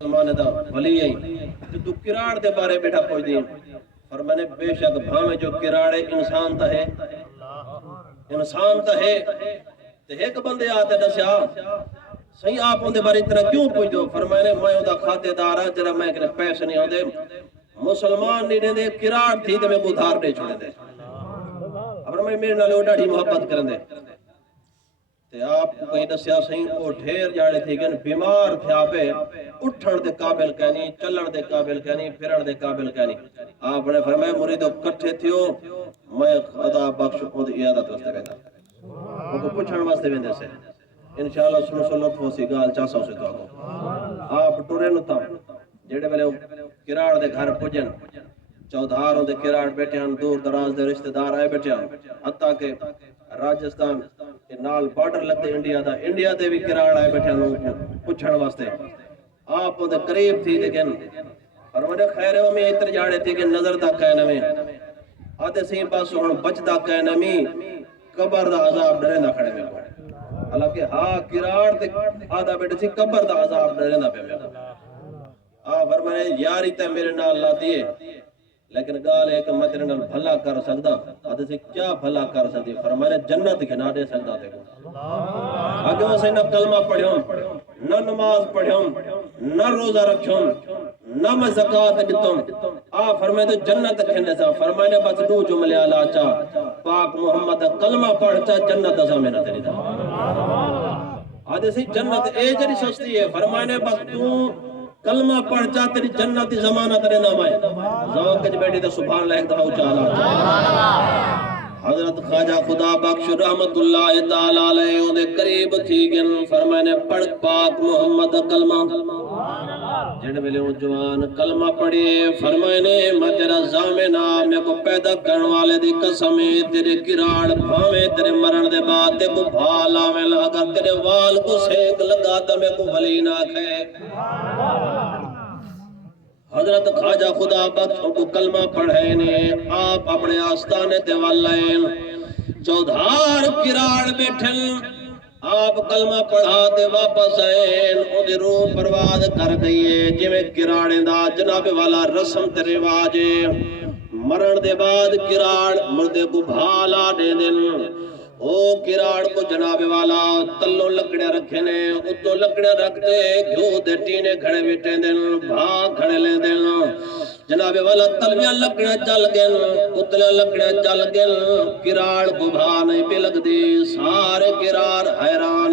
مسلمان دا ولی ہے تو کراڑ دے بارے بیٹھا پوچھ دی فرمانے بے شک بھاویں جو کراڑ انسان تا ہے تے ایک بندے آتے دسیا صحیح آپ ان دے بارے اتنا کیوں پوچھ دو فرمانے میں او دا خاتے دار ہاں جرا میں کنے پیسے نہیں ہوندے مسلمان نہیں دے کراڑ تھی تے میں کو ادھار دے چھوڑے دے اب میں میرے نال ڈاڑی محبت کرن دے تے آپ کو کہیں دسیا صحیح او ڈھیر جاڑے تھی گن بیمار تھیا پہ اٹھن دے قابل کہنی چلن دے قابل کہنی پھرن دے قابل کہنی آپ نے فرمایا مریدو کٹھے تھیو میں خدا بخش خود عیادت واسطے ویندا او کو پوچھن واسطے ویندے سے انشاءاللہ سنو سنت ہو سی گال چاسو سے تو آپ ٹرے نو تا جڑے ویلے کراڑ دے گھر پجن چودھاروں دے کراڑ بیٹھے ہیں دور دراز دے رشتہ دار آئے بیٹھے ہیں حتیٰ کہ راجستان کے نال بارڈر لگتے انڈیا دے بھی کراڑ آئے بیٹھے ہیں پوچھن واسطے آپ دے قریب تھی لیکن اور مجھے خیر ہے میں اتر جاڑے تھی کہ نظر دا کہنا میں آتے سی پاس ہون بچ دا کہنا میں قبر دا عذاب ڈرے نہ کھڑے میں حالانکہ ہاں کراڑ دے آدھا بیٹھے سی قبر دا عذاب ڈرے نہ پہ میں فرمانے یاری تے میرے نال لا دیے لیکن گال ہے کہ میں تیرے نال بھلا کر سکدا آدھے سے کیا بھلا کر سکتی فرمانے جنت گھنا دے سکدا تے کو آگے وہ سے نہ کلمہ پڑھوں نہ نماز پڑھوں نہ روزہ رکھوں نہ میں زکاة دیتوں فرمائے تو جنت کھنے سا فرمائے بس دو جملے آلا چاہ پاک محمد کلمہ پڑھ چاہ جنت سا میرا تیری دا آدھے سے جنت اے جری سستی ہے فرمائے بس تو کلمہ پڑھ چاہ تیری جنتی زمانہ تیرے نام آئے ذوق کچھ بیٹی تو سبحان اللہ ایک دفعہ اچھالا حضرت خواجہ خدا بخش رحمت اللہ تعالیٰ علیہ دے قریب تھی گن فرمائے پڑھ پاک محمد کلمہ جڑے ملے ہوں جوان کلمہ پڑھے فرمائے میں تیرا زامنہ میں کو پیدا کرن والے دی قسمیں تیرے کراڑ بھاویں تیرے مرن دے بعد تے کو بھالا میں لگا تیرے وال کو سیک لگا تا میں کو ولی نہ کھے حضرت خواجہ خدا بخش کو کلمہ پڑھے نے آپ اپنے آستانے تے والائن چودھار کراڑ بیٹھن آپ کلمہ پڑھا تے واپس آئین او دی روح پرواز کر گئیے جویں کراڑیں دا جناب والا رسم تے رواجے مرن دے بعد کراڑ مردے کو بھالا دے دن او کراڑ کو جناب والا تلو لکڑے رکھے نے اتو لکڑے رکھتے گھو دے ٹینے کھڑے بیٹھے دن بھاگ کھڑے لے دن جناب والا تلویاں لکڑے چل گئن اتلے لکڑے چل گئن کراڑ کو بھا نہیں پہ لگ دی سارے کراڑ حیران